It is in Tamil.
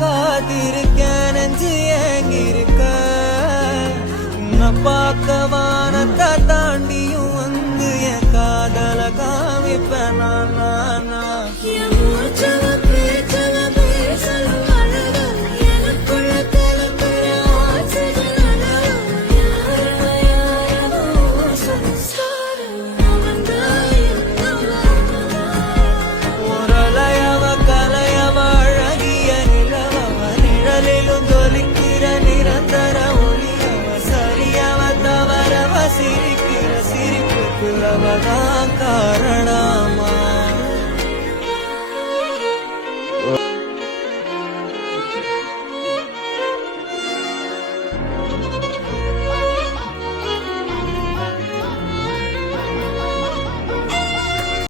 காத்திருக்கேன் நெஞ்சு ஏங்கிருக்க உன்னை பார்க்க வானத்தை தாண்டியும் வந்து என் காதல காமிப்பேன் நான்